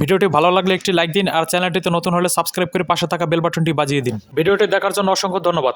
ভিডিওটি ভালো লাগলে একটি লাইক দিন আর চ্যানেলটিতে নতুন হলে সাবস্ক্রাইব করে পাশে থাকা বেল বাটনটি বাজিয়ে দিন। ভিডিওটি দেখার জন্য অসংখ্য ধন্যবাদ।